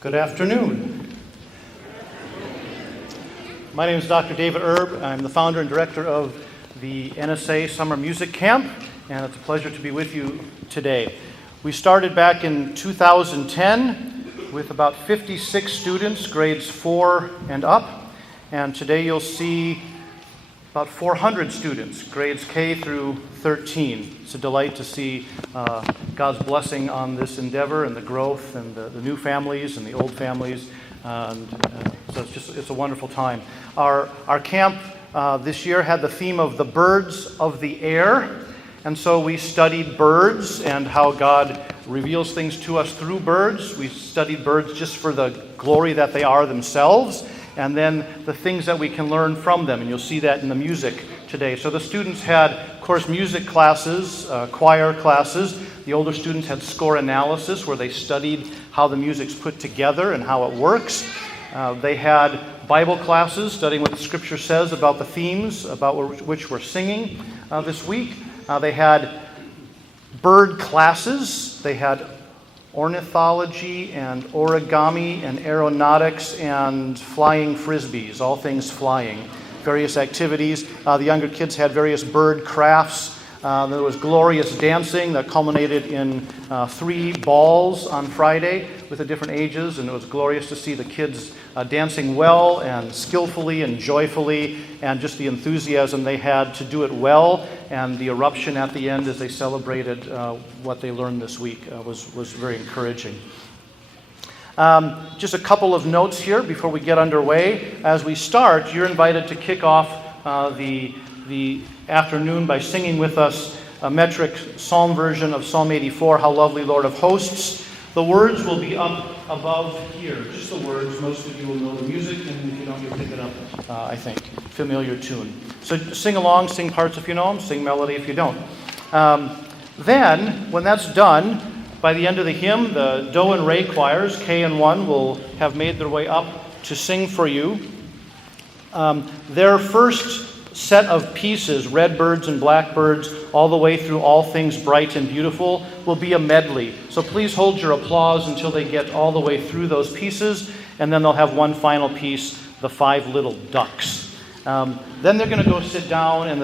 Good afternoon. My name is Dr. David Erb. I'm the founder and director of the NSA Summer Music Camp, and it's a pleasure to be with you today. We started back in 2010 with about 56 students, grades 4 and up, and today you'll see about 400 students, grades K through 13. It's a delight to see God's blessing on this endeavor and the growth and the new families and the old families. So it's a wonderful time. Our camp this year had the theme of the birds of the air. And so we studied birds and how God reveals things to us through birds. We studied birds just for the glory that they are themselves, and then the things that we can learn from them. And you'll see that in the music today. So the students had, of course, music classes, choir classes. The older students had score analysis, where they studied how the music's put together and how it works. They had Bible classes, studying what the Scripture says about the themes about which we're singing this week. They had bird classes. They had ornithology and origami and aeronautics and flying frisbees, all things flying, various activities. The younger kids had various bird crafts. There was glorious dancing that culminated in 3 balls on Friday with the different ages, and it was glorious to see the kids dancing well and skillfully and joyfully, and just the enthusiasm they had to do it well, and the eruption at the end as they celebrated what they learned this week was very encouraging. Just a couple of notes here before we get underway. As we start, you're invited to kick off the afternoon by singing with us a metric psalm version of Psalm 84, How Lovely Lord of Hosts. The words will be up above here, just the words. Most of you will know the music, and if you don't, you'll pick it up, I think. Familiar tune. So sing along, sing parts if you know them, sing melody if you don't. Then, when that's done, by the end of the hymn, the Do and Re choirs, K and 1, will have made their way up to sing for you. Their first set of pieces, Redbirds and Blackbirds, all the way through All Things Bright and Beautiful, will be a medley. So please hold your applause until they get all the way through those pieces, and then they'll have one final piece, The 5 Little Ducks. Then they're going to go sit down, and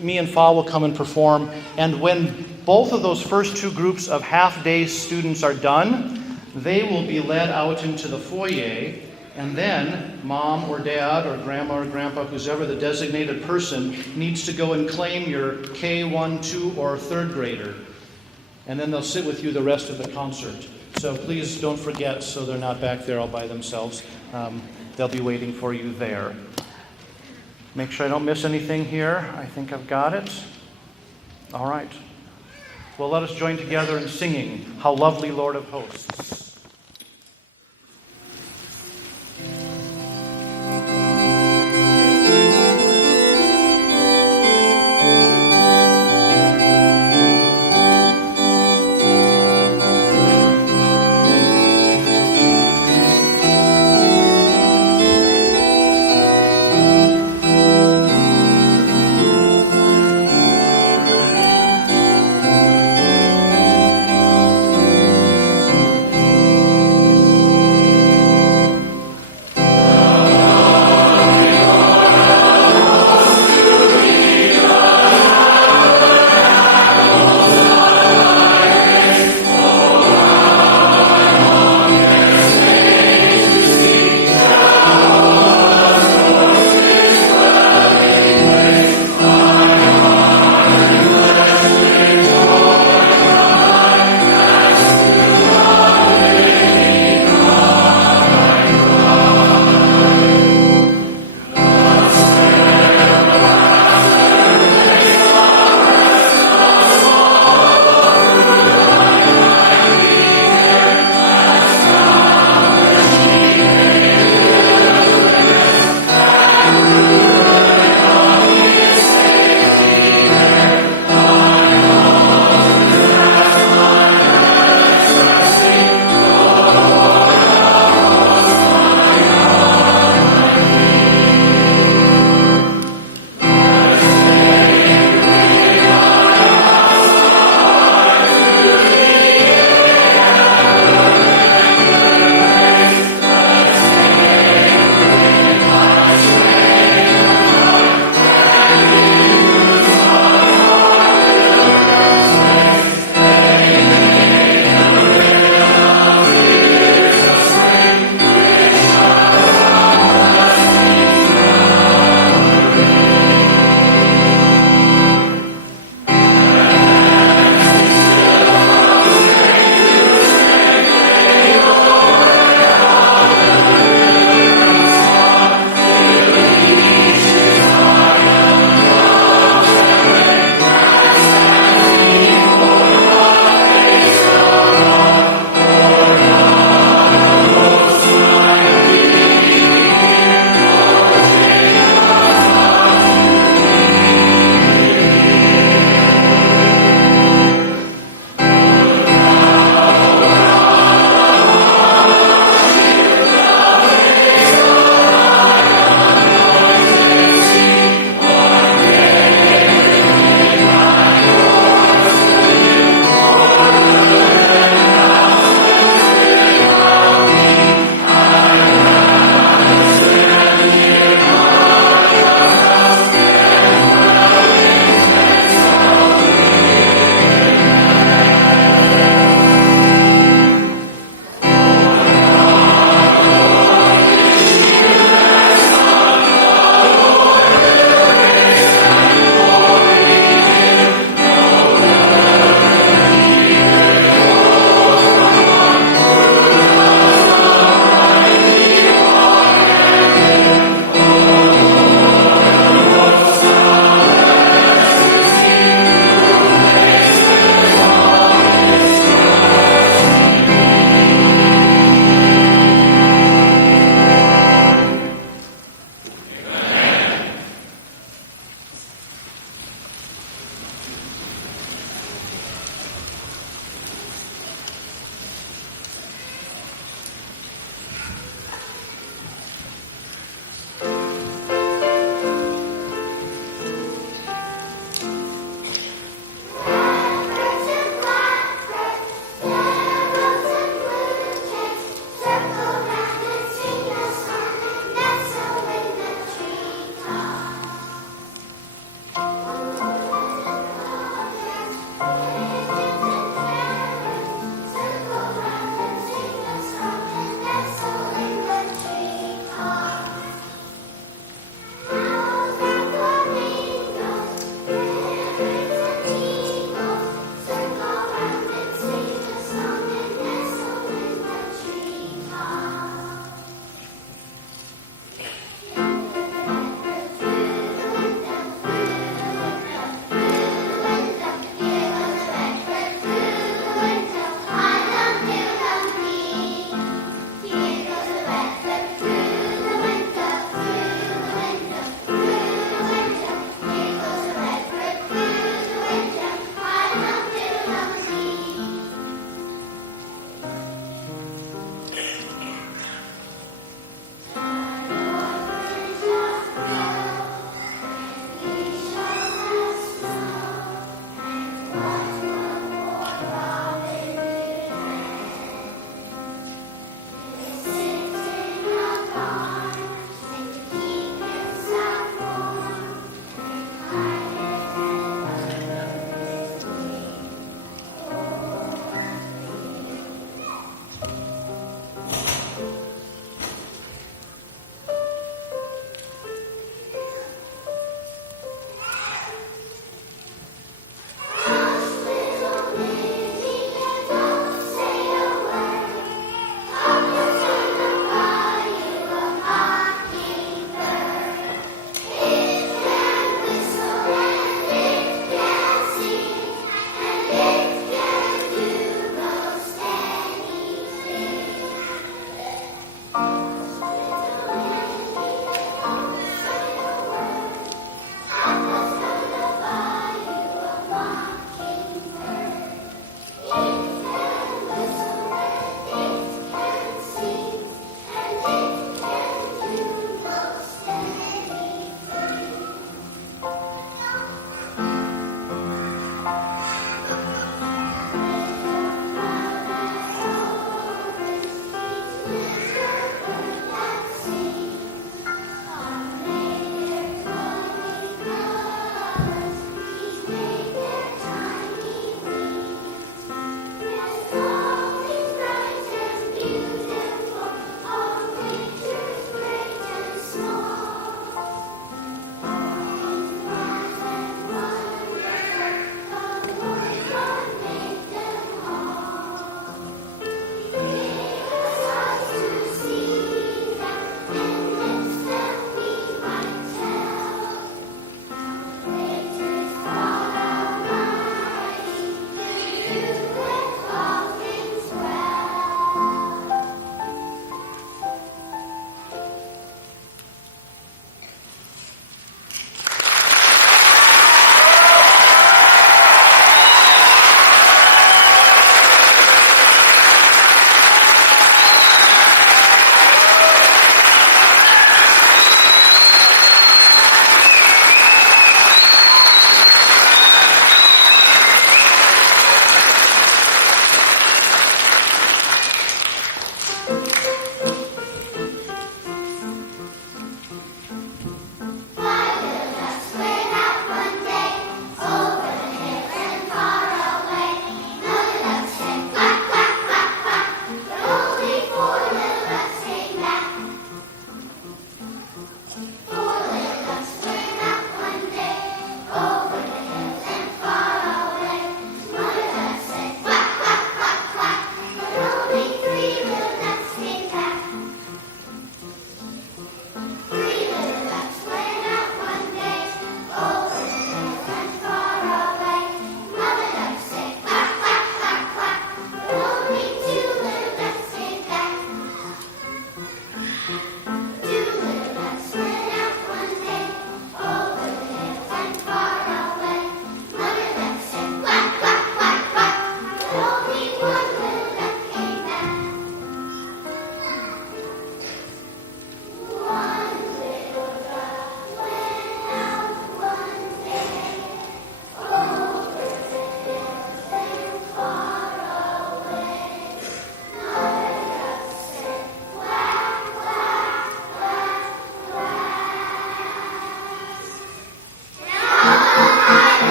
me and Fa will come and perform. And when both of those first 2 groups of half-day students are done, they will be led out into the foyer. And then mom or dad or grandma or grandpa, who's ever the designated person, needs to go and claim your K1, 2, or 3rd grader. And then they'll sit with you the rest of the concert. So please don't forget, so they're not back there all by themselves. They'll be waiting for you there. Make sure I don't miss anything here. I think I've got it. All right. Well, let us join together in singing, How Lovely Lord of Hosts.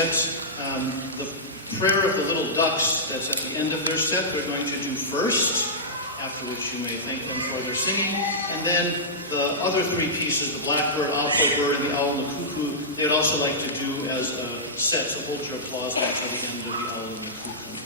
sets. The prayer of the little ducks that's at the end of their set, they're going to do first, after which you may thank them for their singing. And then the other three pieces, the Blackbird, Bird, and the owl and the cuckoo, they'd also like to do as a set, so hold your applause until the end of the owl and the cuckoo.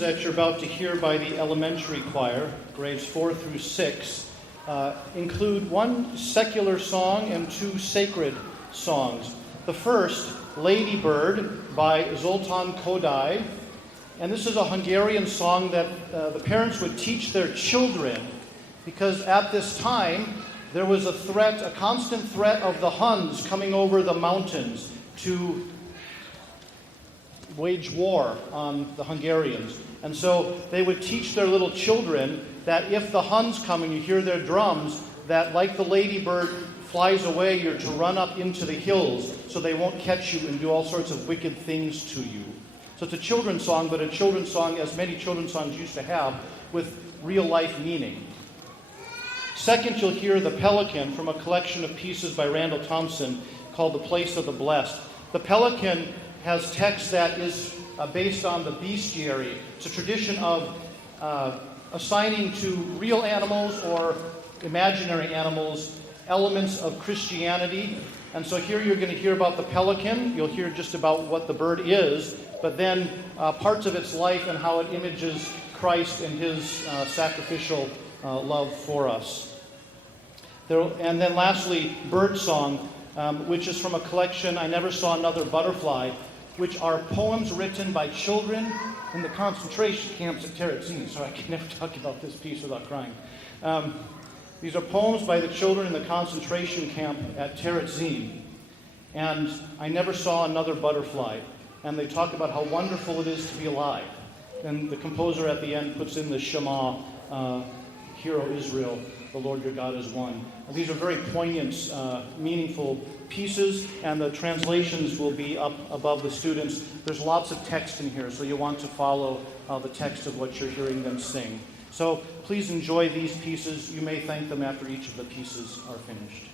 That you're about to hear by the elementary choir, grades 4 through 6, include one secular song and two sacred songs. The first, Ladybird by Zoltan Kodály, and this is a Hungarian song that the parents would teach their children because at this time there was a constant threat of the Huns coming over the mountains to wage war on the Hungarians. And so they would teach their little children that if the Huns come and you hear their drums, that like the ladybird flies away, you're to run up into the hills so they won't catch you and do all sorts of wicked things to you. So it's a children's song, but a children's song as many children's songs used to have with real life meaning. Second, you'll hear the Pelican from a collection of pieces by Randall Thompson called The Place of the Blest. The Pelican has text that is based on the bestiary. It's a tradition of assigning to real animals or imaginary animals elements of Christianity. And so here you're going to hear about the pelican. You'll hear just about what the bird is, but then parts of its life and how it images Christ and his sacrificial love for us. And then lastly, Birdsong, which is from a collection, I Never Saw Another Butterfly, which are poems written by children in the concentration camps at Terezin. So I can never talk about this piece without crying. These are poems by the children in the concentration camp at Terezin. And I never saw another butterfly. And they talk about how wonderful it is to be alive. And the composer at the end puts in the Shema, Hear, O Israel, the Lord your God is one. And these are very poignant, meaningful pieces, and the translations will be up above the students. There's lots of text in here, so you'll want to follow the text of what you're hearing them sing. So please enjoy these pieces. You may thank them after each of the pieces are finished.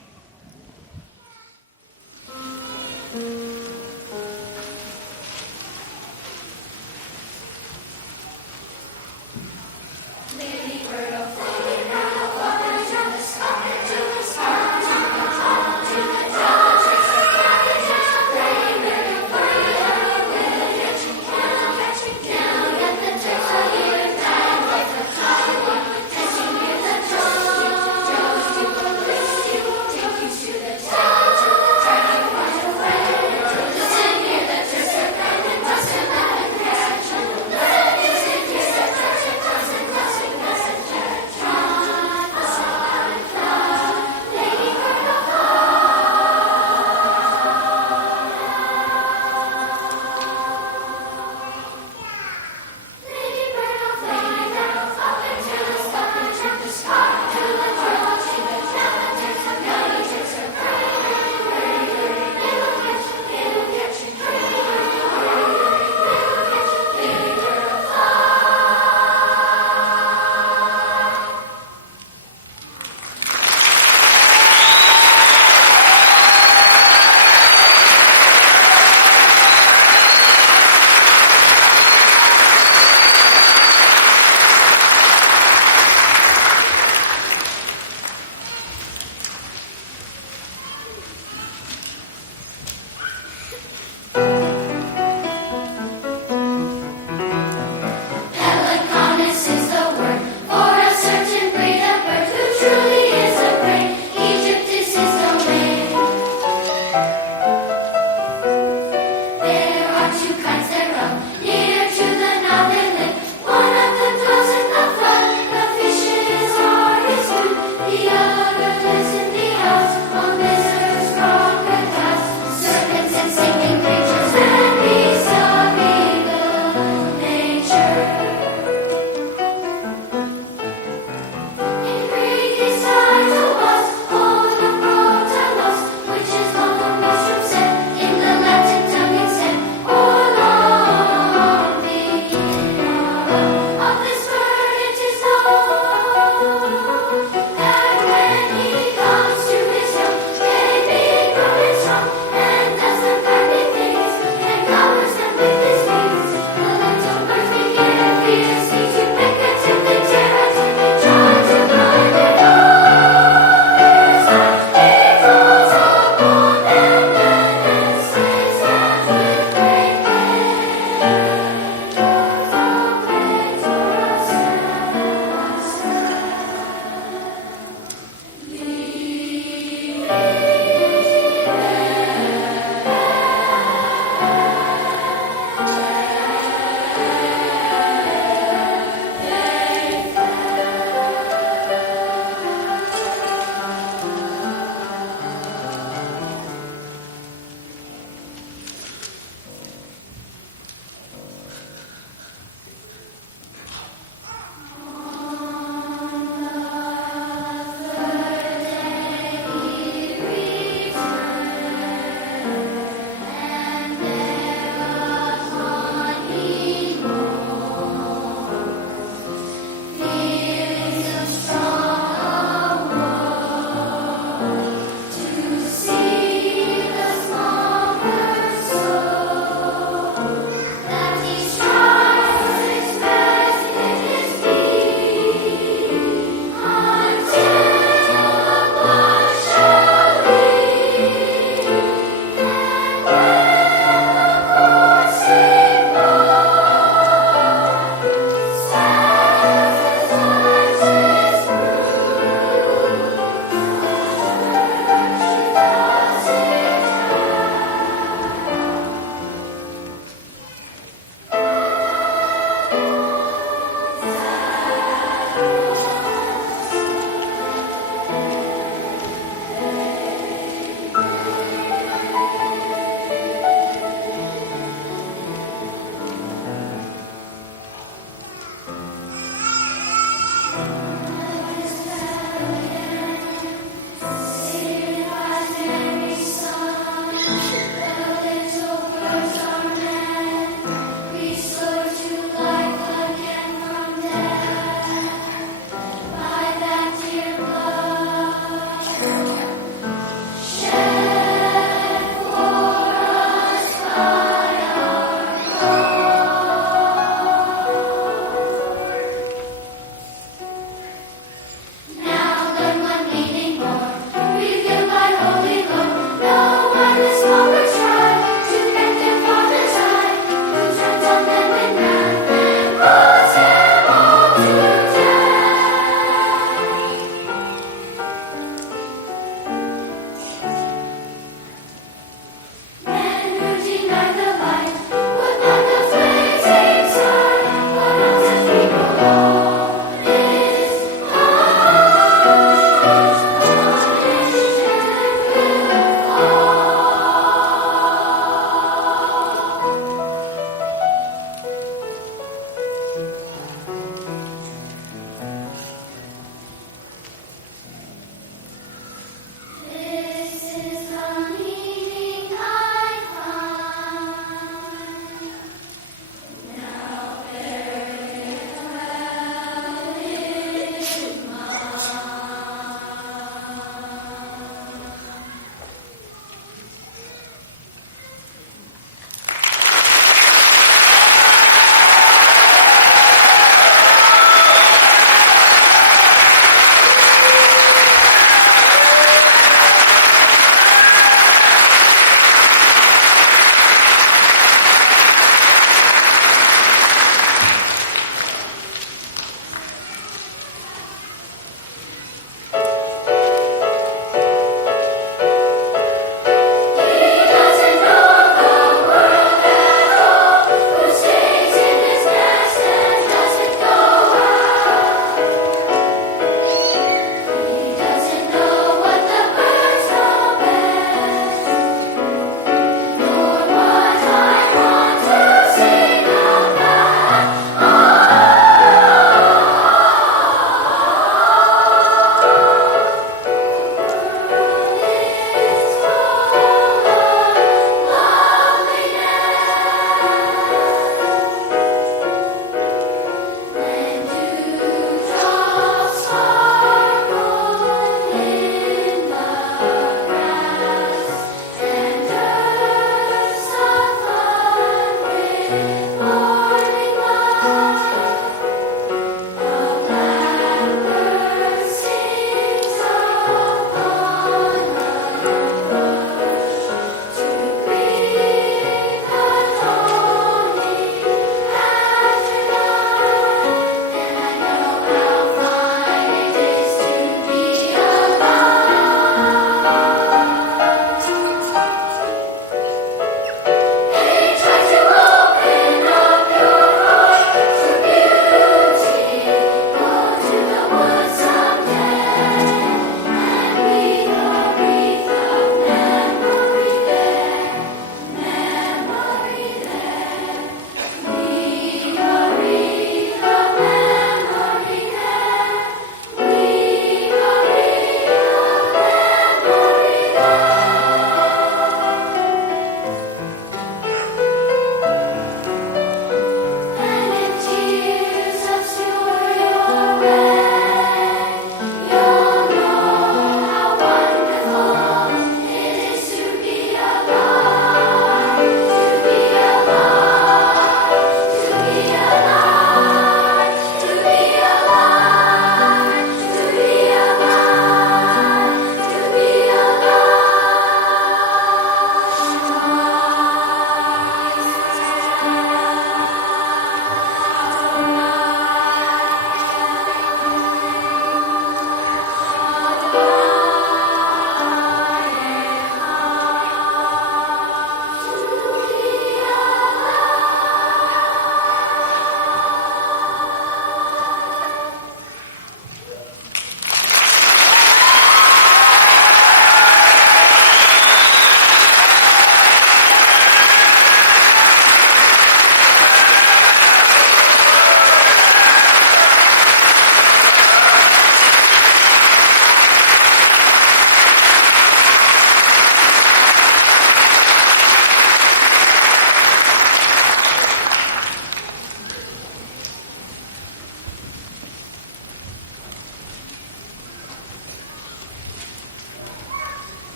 Ladybird, oh fly now, up into the sky, to the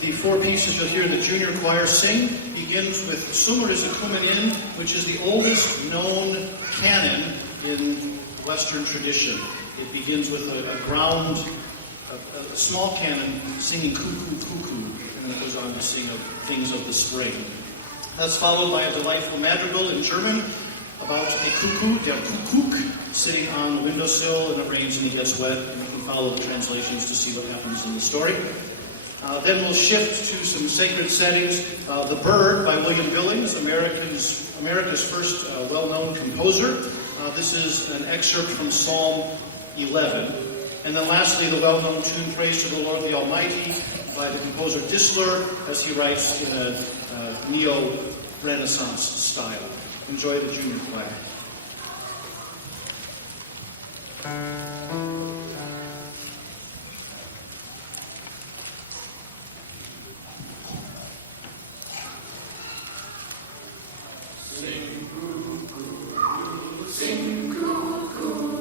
The four pieces you'll hear the junior choir sing begins with Sumer is icumen, which is the oldest known canon in Western tradition. It begins with a small canon singing Cuckoo, Cuckoo, and then it goes on to sing of things of the spring. That's followed by a delightful madrigal in German about a cuckoo, der Kuckuck, sitting on the windowsill, and it rains and he gets wet, and you can follow the translations to see what happens in the story. Then we'll shift to some sacred settings. The Bird by William Billings, America's first well-known composer. This is an excerpt from Psalm 11. And then lastly, the well-known tune Praise to the Lord the Almighty by the composer Disler, as he writes in a neo-Renaissance style. Enjoy the junior choir. Sing cuckoo,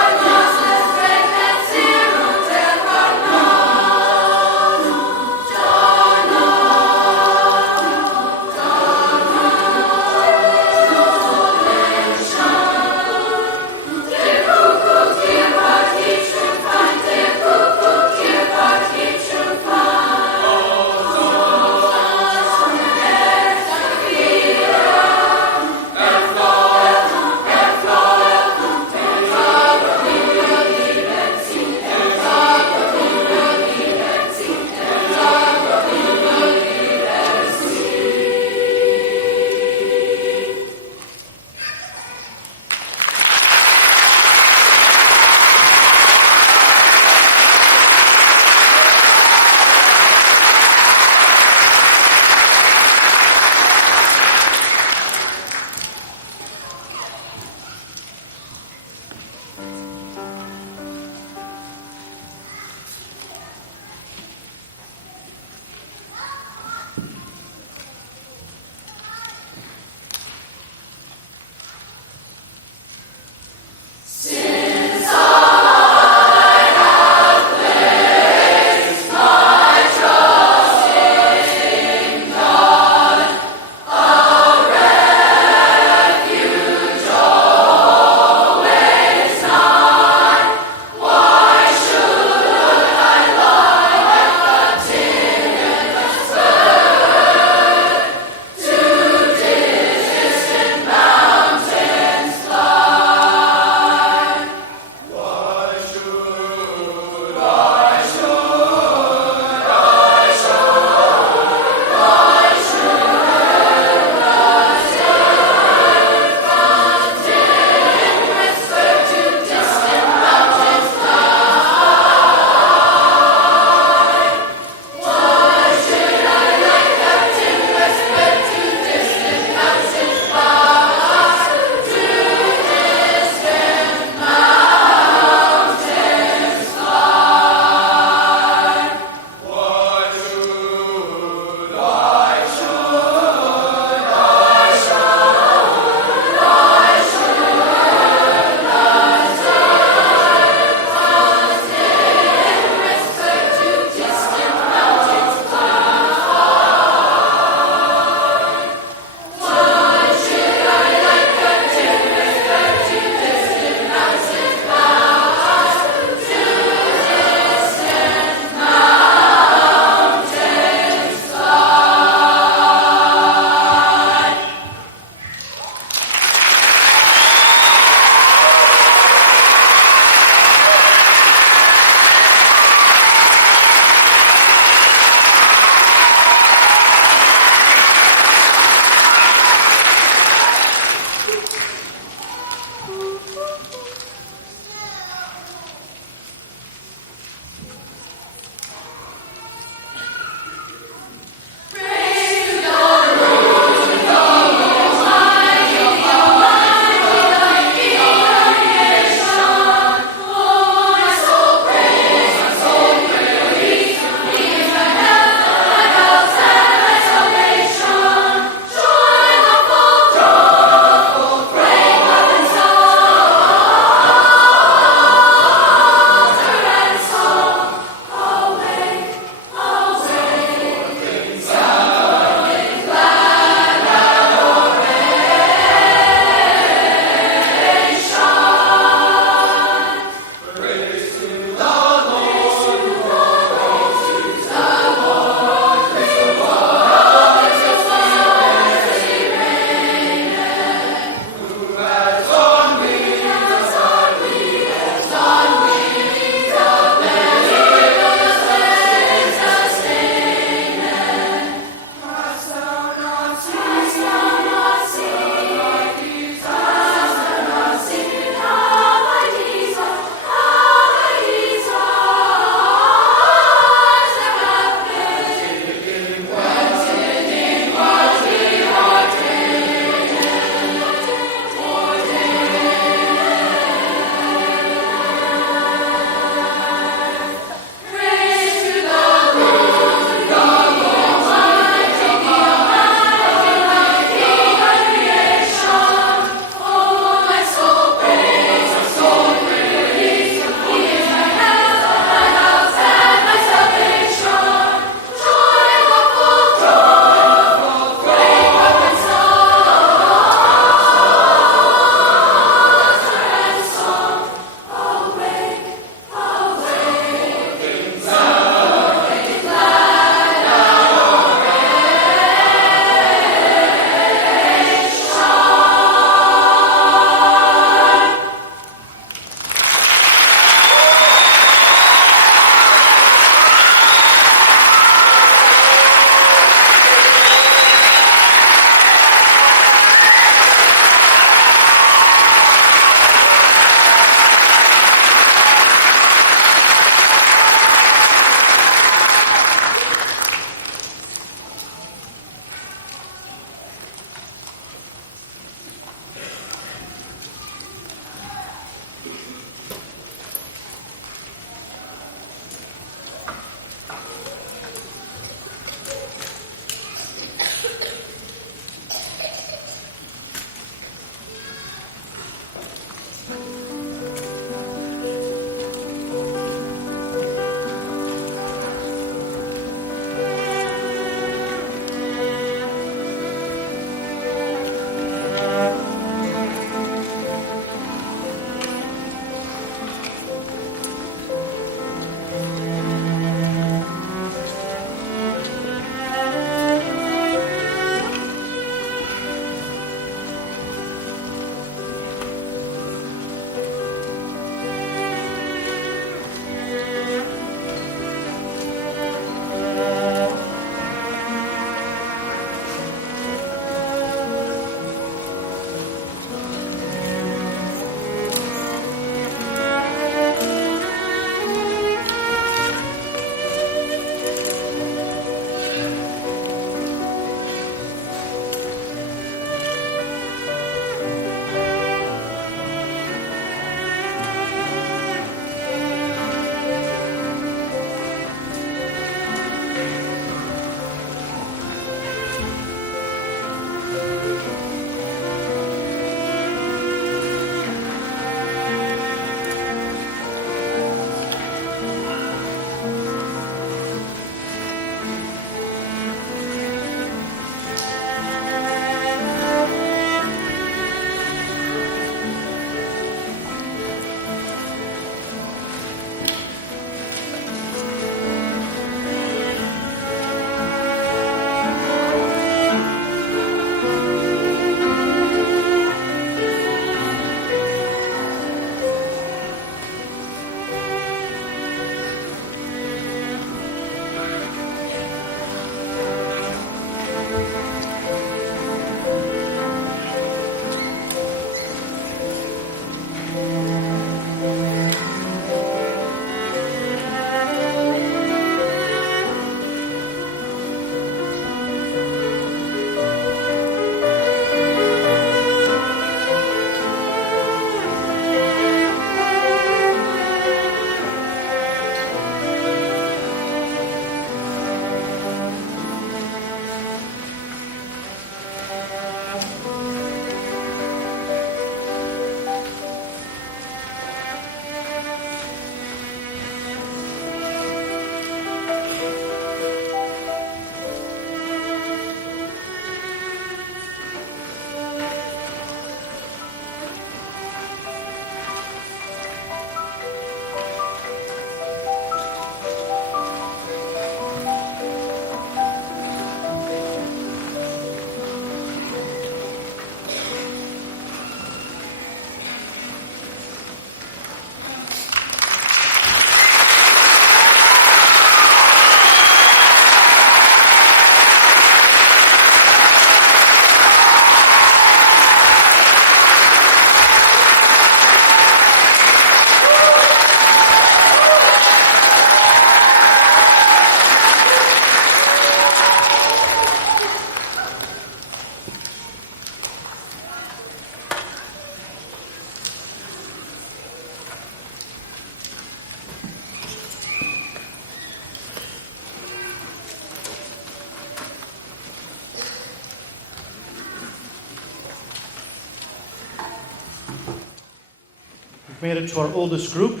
Made it to our oldest group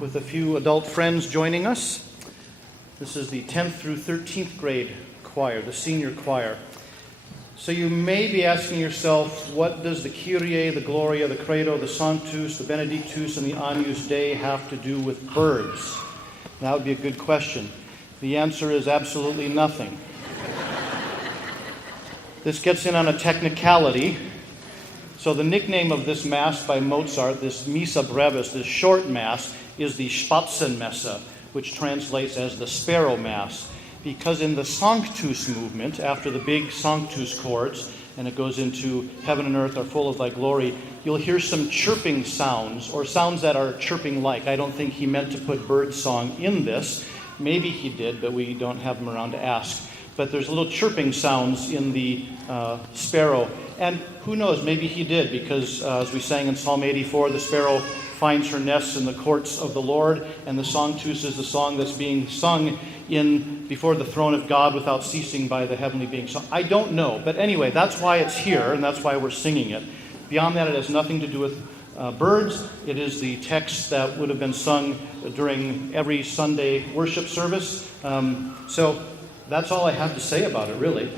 with a few adult friends joining us. This is the 10th through 13th grade choir, the senior choir. So you may be asking yourself, what does the Kyrie, the Gloria, the Credo, the Sanctus, the Benedictus, and the Agnus Dei have to do with birds? That would be a good question. The answer is absolutely nothing. This gets in on a technicality. So the nickname of this Mass by Mozart, this Missa Brevis, this short Mass, is the Spatzenmesse, which translates as the Sparrow Mass. Because in the Sanctus movement, after the big Sanctus chords, and it goes into heaven and earth are full of thy glory, you'll hear some chirping sounds, or sounds that are chirping like. I don't think he meant to put Birdsong in this. Maybe he did, but we don't have him around to ask. But there's little chirping sounds in the sparrow. And who knows, maybe he did, because as we sang in Psalm 84, the sparrow finds her nest in the courts of the Lord, and the Sanctus is the song that's being sung before the throne of God without ceasing by the heavenly beings. So I don't know, but anyway, that's why it's here, and that's why we're singing it. Beyond that, it has nothing to do with birds. It is the text that would have been sung during every Sunday worship service. So that's all I have to say about it, really.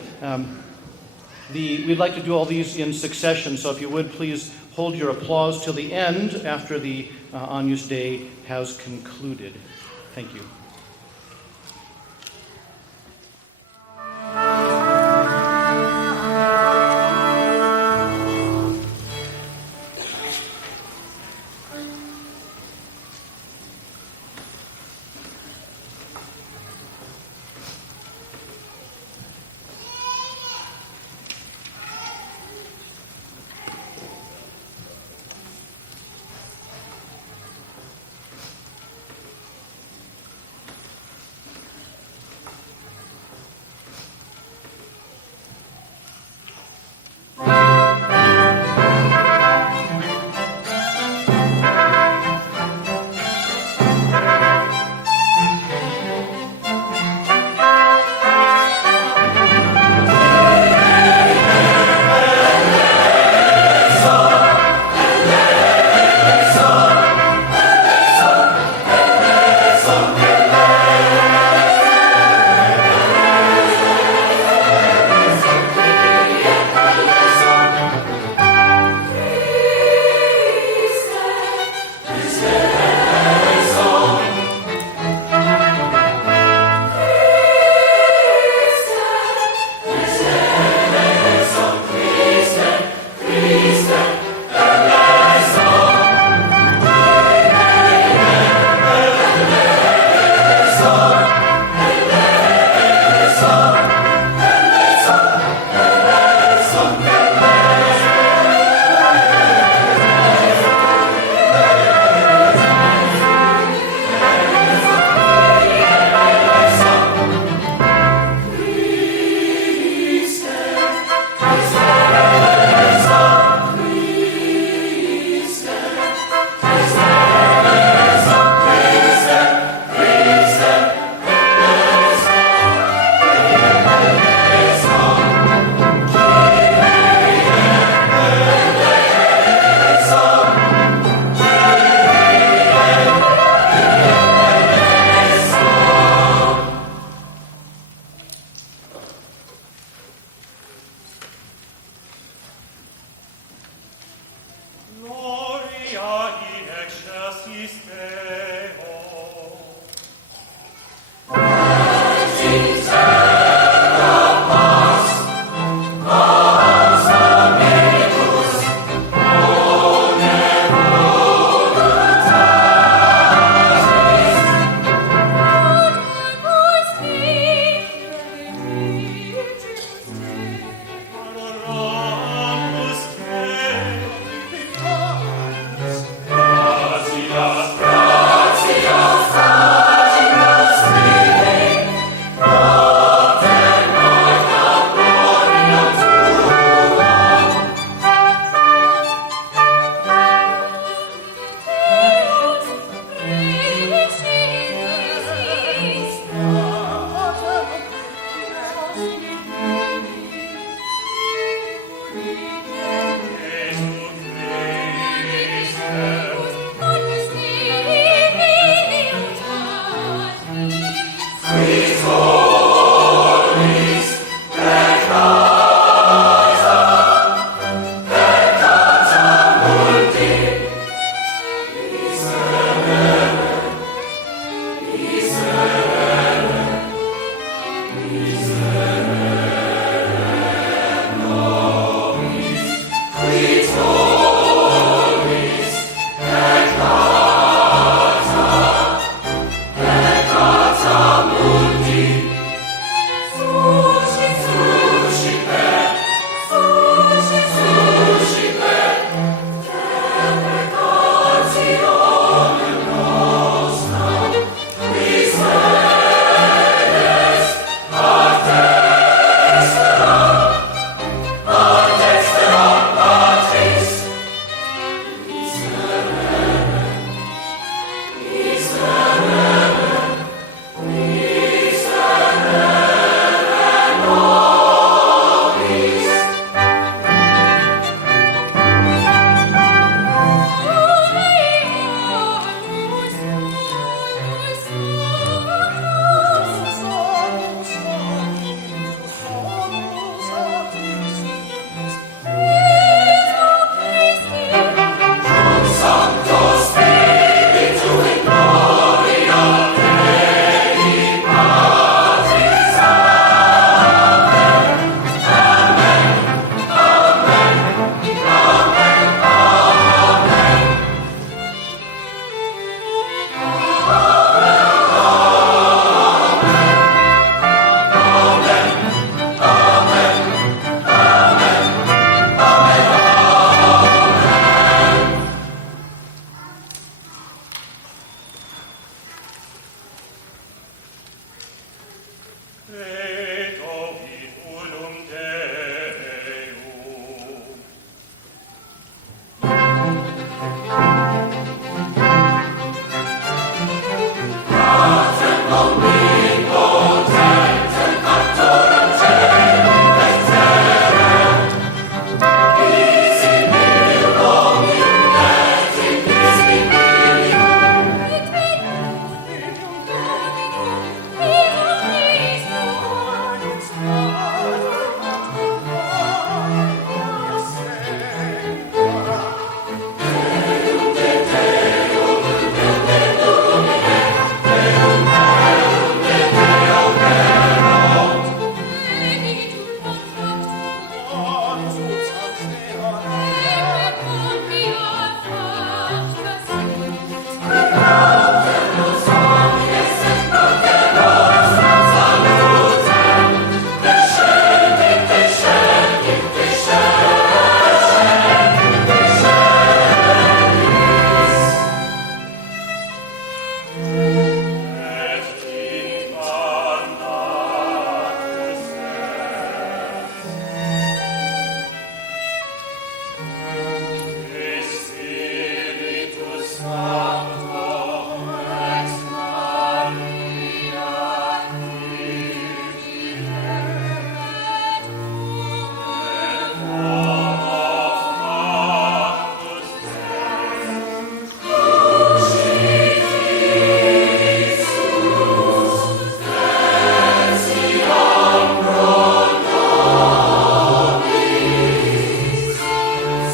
We'd like to do all these in succession, so if you would please hold your applause till the end after the Agnus Dei has concluded. Thank you.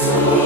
So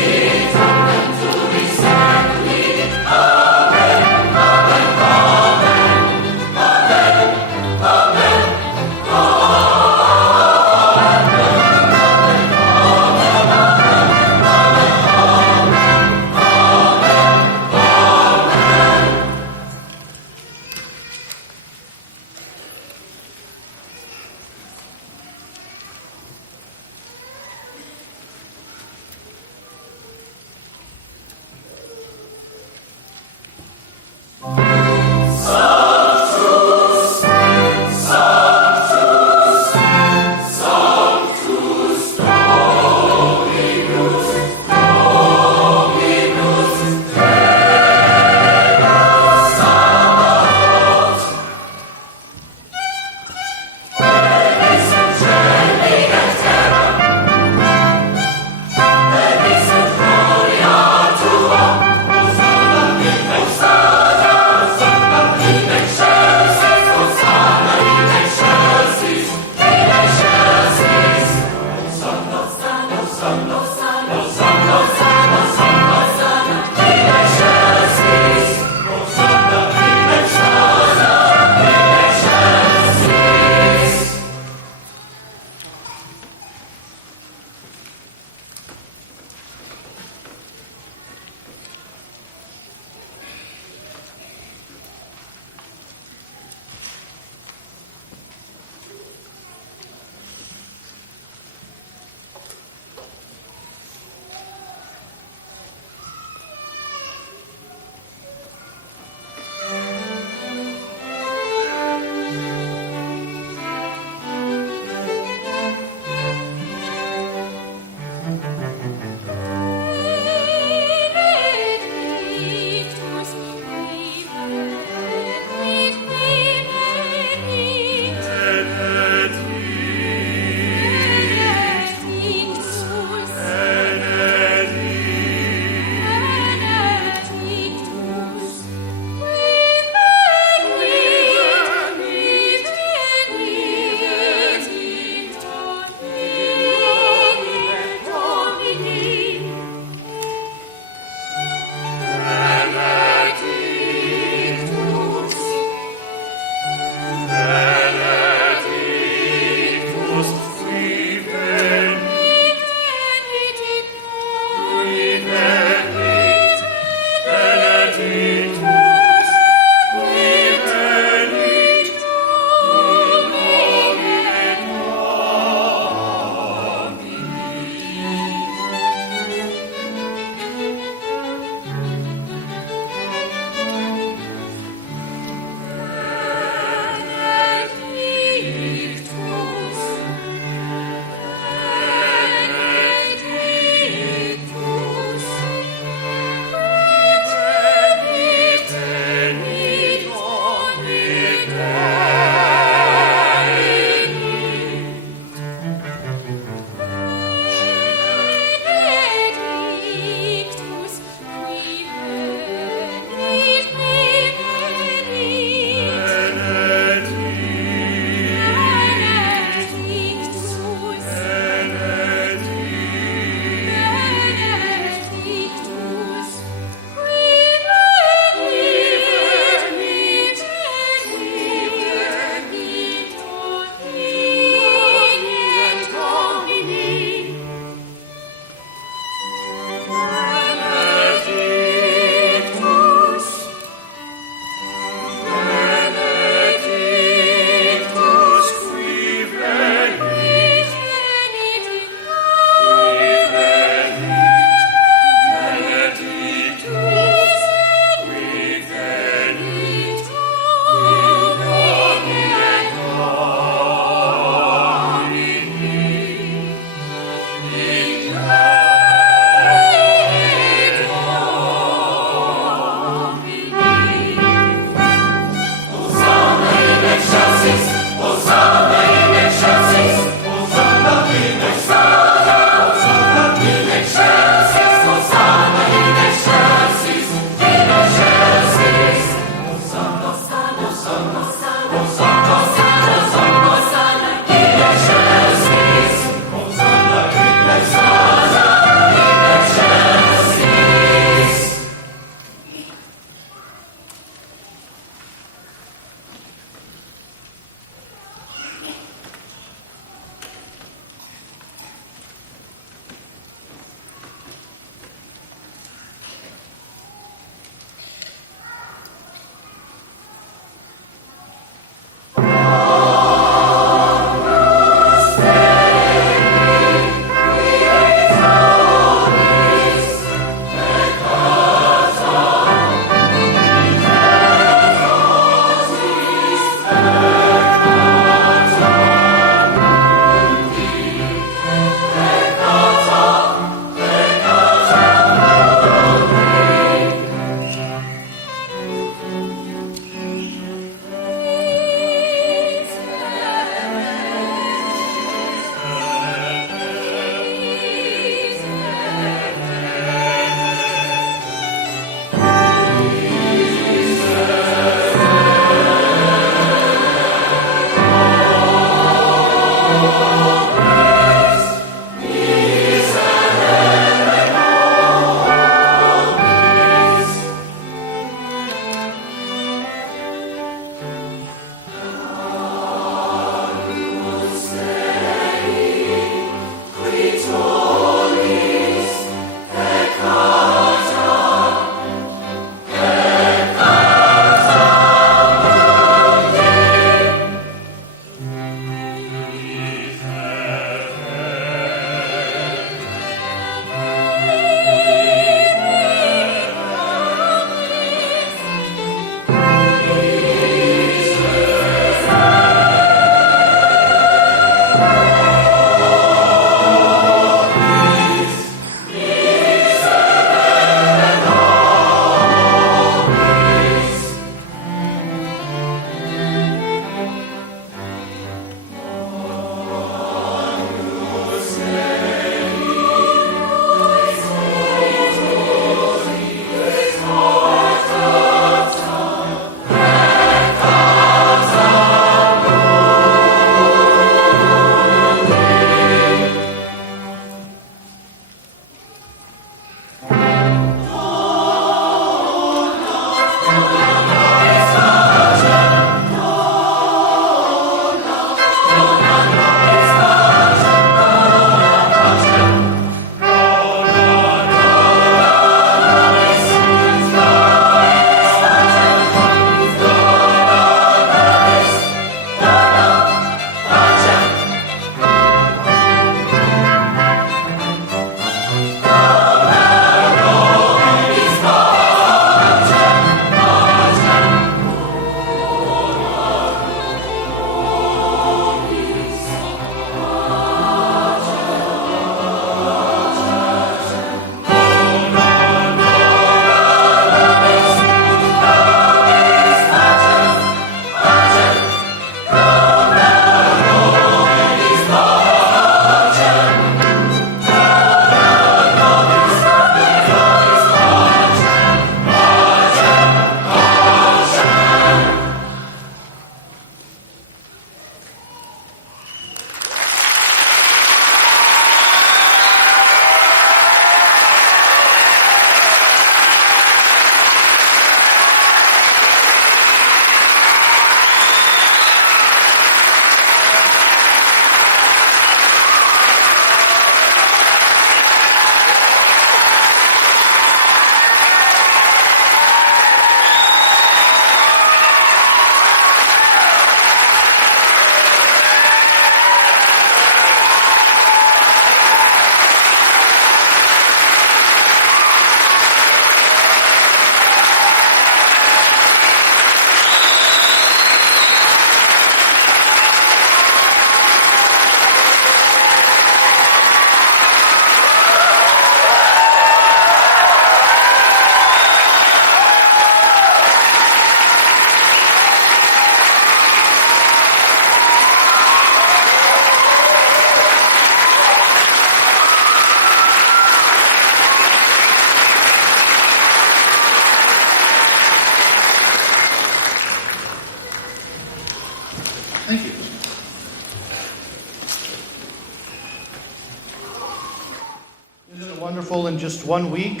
wonderful in just 1 week,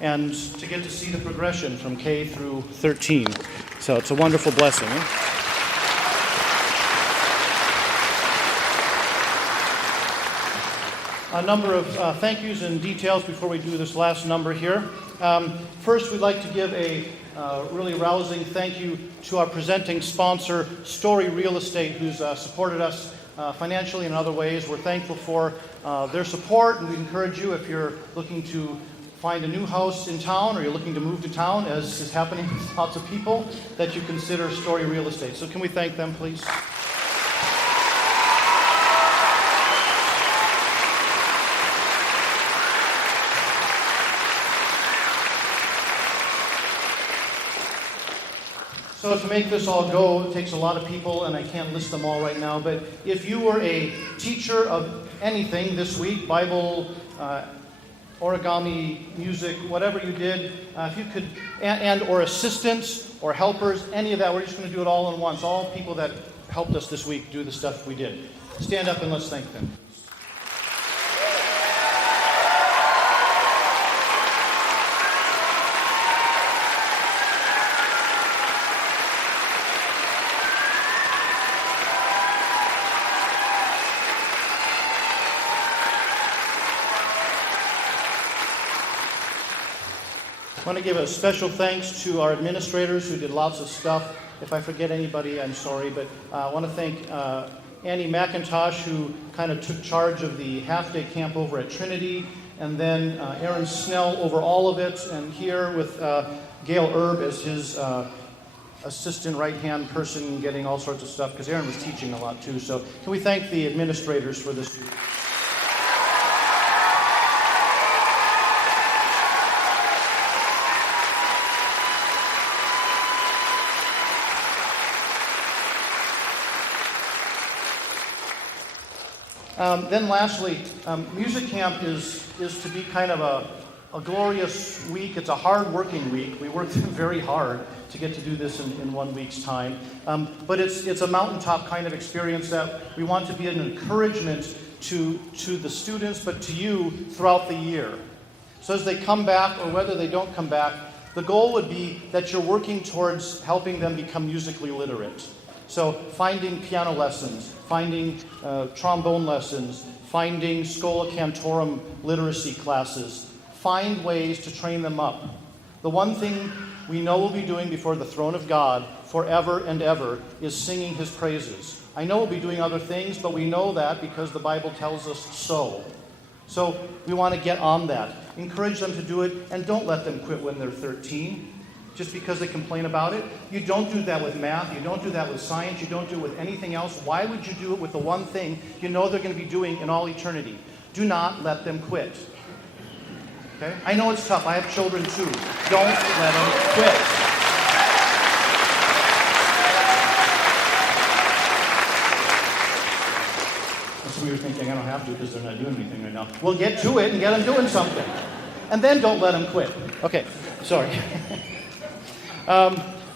and to get to see the progression from K through 13. So it's a wonderful blessing. A number of thank yous and details before we do this last number here. First, we'd like to give a really rousing thank you to our presenting sponsor, Story Real Estate, who's supported us financially and in other ways. We're thankful for their support, and we encourage you, if you're looking to find a new house in town or you're looking to move to town, as is happening with lots of people, that you consider Story Real Estate. So can we thank them, please? So to make this all go, it takes a lot of people, and I can't list them all right now, but if you were a teacher of anything this week, Bible, origami, music, whatever you did, if you could, and or assistants or helpers, any of that, we're just going to do it all at once. All people that helped us this week do the stuff we did. Stand up and let's thank them. I want to give a special thanks to our administrators who did lots of stuff. If I forget anybody, I'm sorry, but I want to thank Annie McIntosh, who kind of took charge of the half-day camp over at Trinity, and then Aaron Snell over all of it, and here with Gail Erb as his assistant right-hand person getting all sorts of stuff, because Aaron was teaching a lot too. So can we thank the administrators for this? Then lastly, music camp is to be kind of a glorious week. It's a hard-working week. We worked very hard to get to do this in 1 week's time. But it's a mountaintop kind of experience that we want to be an encouragement to the students, but to you throughout the year. So as they come back, or whether they don't come back, the goal would be that you're working towards helping them become musically literate. So finding piano lessons, finding trombone lessons, finding Schola Cantorum literacy classes. Find ways to train them up. The one thing we know we'll be doing before the throne of God forever and ever is singing His praises. I know we'll be doing other things, but we know that because the Bible tells us so. So we want to get on that. Encourage them to do it, and don't let them quit when they're 13. Just because they complain about it. You don't do that with math. You don't do that with science. You don't do it with anything else. Why would you do it with the one thing you know they're going to be doing in all eternity? Do not let them quit. Okay? I know it's tough. I have children too. Don't let them quit. That's what you're thinking. I don't have to because they're not doing anything right now. Well, get to it and get them doing something. And then don't let them quit. Okay, sorry.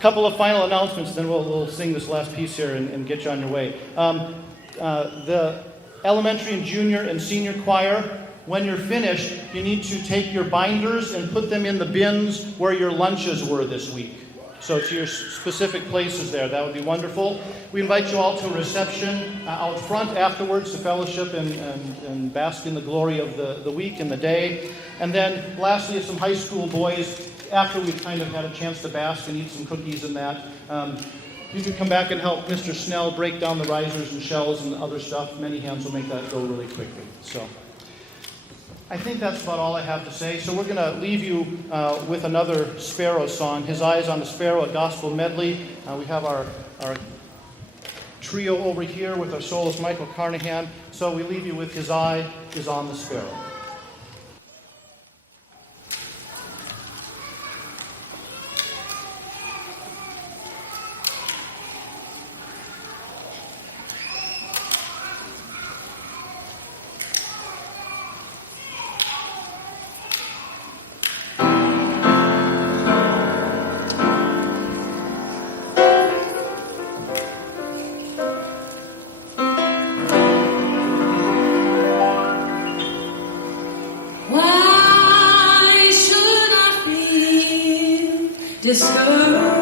Couple of final announcements, then we'll sing this last piece here and get you on your way. The elementary and junior and senior choir, when you're finished, you need to take your binders and put them in the bins where your lunches were this week. So to your specific places there. That would be wonderful. We invite you all to a reception out front afterwards to fellowship and bask in the glory of the week and the day. And then lastly, some high school boys, after we've kind of had a chance to bask and eat some cookies and that, you can come back and help Mr. Snell break down the risers and shells and other stuff. Many hands will make that go really quickly. So I think that's about all I have to say. So we're going to leave you with another Sparrow song, His Eyes on the Sparrow, a gospel medley. We have our trio over here with our soloist Michael Carnahan. So we leave you with His Eye is on the Sparrow. discover